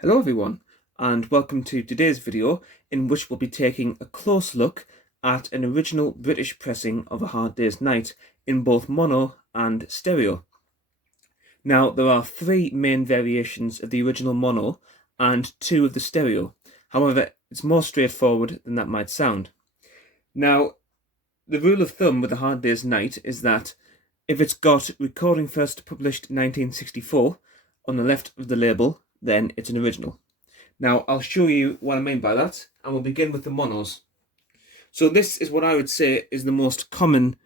Hello everyone, and welcome to today's video in which we'll be taking a close look at an original British pressing of A Hard Day's Night in both mono and stereo. Now, there are three main variations of the original mono and two of the stereo. However, it's more straightforward than that might sound. Now, the rule of thumb with A Hard Day's Night is that if it's got recording first published 1964 on the left of the label, then it's an original. Now, I'll show you what I mean by that, and we'll begin with the monos. So this is what I would say is the most common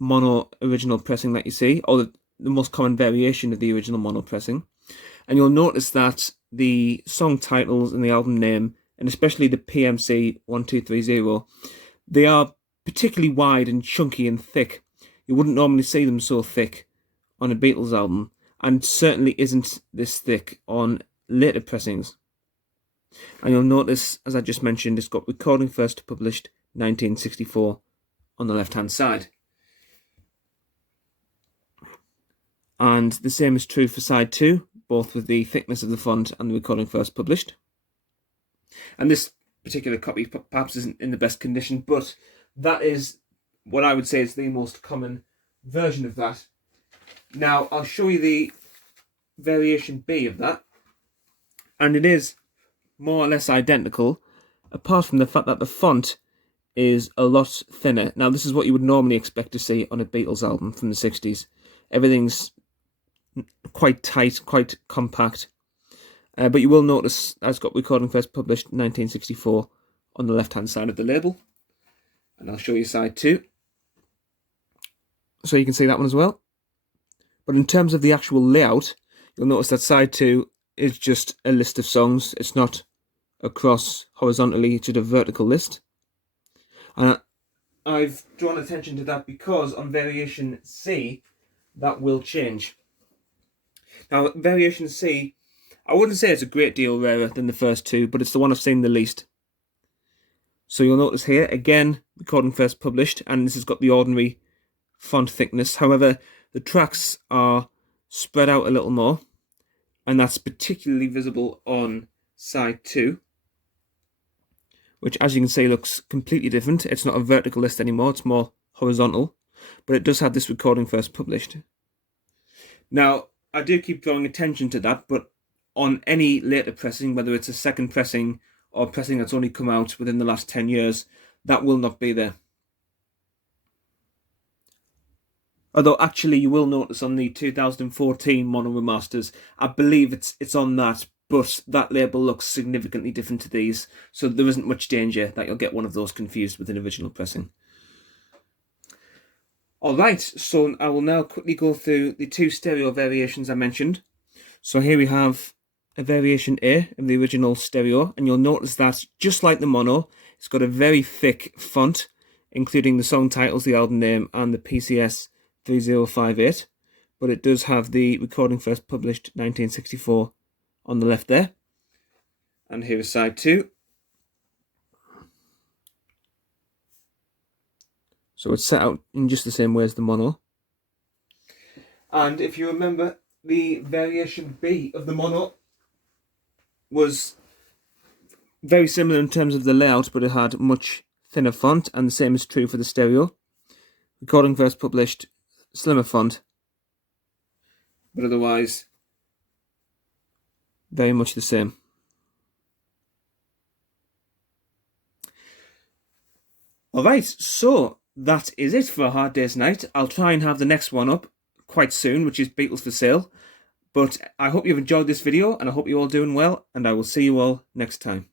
mono original pressing that you see, or the most common variation of the original mono pressing. And you'll notice that the song titles and the album name, and especially the PMC 1230, they are particularly wide and chunky and thick. You wouldn't normally see them so thick on a Beatles album, and certainly isn't this thick on later pressings. And you'll notice, as I just mentioned, it's got recording first published 1964 on the left hand side. And the same is true for side 2, both with the thickness of the font and the recording first published. And this particular copy perhaps isn't in the best condition, but that is what I would say is the most common version of that. Now, I'll show you the variation B of that, and it is more or less identical, apart from the fact that the font is a lot thinner. Now, this is what you would normally expect to see on a Beatles album from the 60s. Everything's quite tight, quite compact, but you will notice that it's got recording first published 1964 on the left-hand side of the label. And I'll show you side 2, so you can see that one as well. But in terms of the actual layout, you'll notice that side 2 is just a list of songs. It's not across horizontally, it's just a vertical list. And I've drawn attention to that because on variation C, that will change. Now, variation C, I wouldn't say it's a great deal rarer than the first two, but it's the one I've seen the least. So you'll notice here, again, recording first published, and this has got the ordinary font thickness. However, the tracks are spread out a little more, and that's particularly visible on side 2, which, as you can see, looks completely different. It's not a vertical list anymore, it's more horizontal, but it does have this recording first published. Now, I do keep drawing attention to that, but on any later pressing, whether it's a second pressing or pressing that's only come out within the last 10 years, that will not be there. Although actually you will notice on the 2014 mono remasters, I believe it's on that, but that label looks significantly different to these, so there isn't much danger that you'll get one of those confused with an original pressing. Alright, so I will now quickly go through the two stereo variations I mentioned. So here we have a variation A of the original stereo, and you'll notice that, just like the mono, it's got a very thick font, including the song titles, the album name, and the PCS 3058, but it does have the recording first published 1964 on the left there. And here is side 2. So it's set out in just the same way as the mono. And if you remember, the variation B of the mono was very similar in terms of the layout, but it had much thinner font, and the same is true for the stereo. Recording first published, slimmer font, but otherwise very much the same. Alright, so that is it for A Hard Day's Night. I'll try and have the next one up quite soon, which is Beatles for Sale. But I hope you've enjoyed this video, and I hope you're all doing well, and I will see you all next time.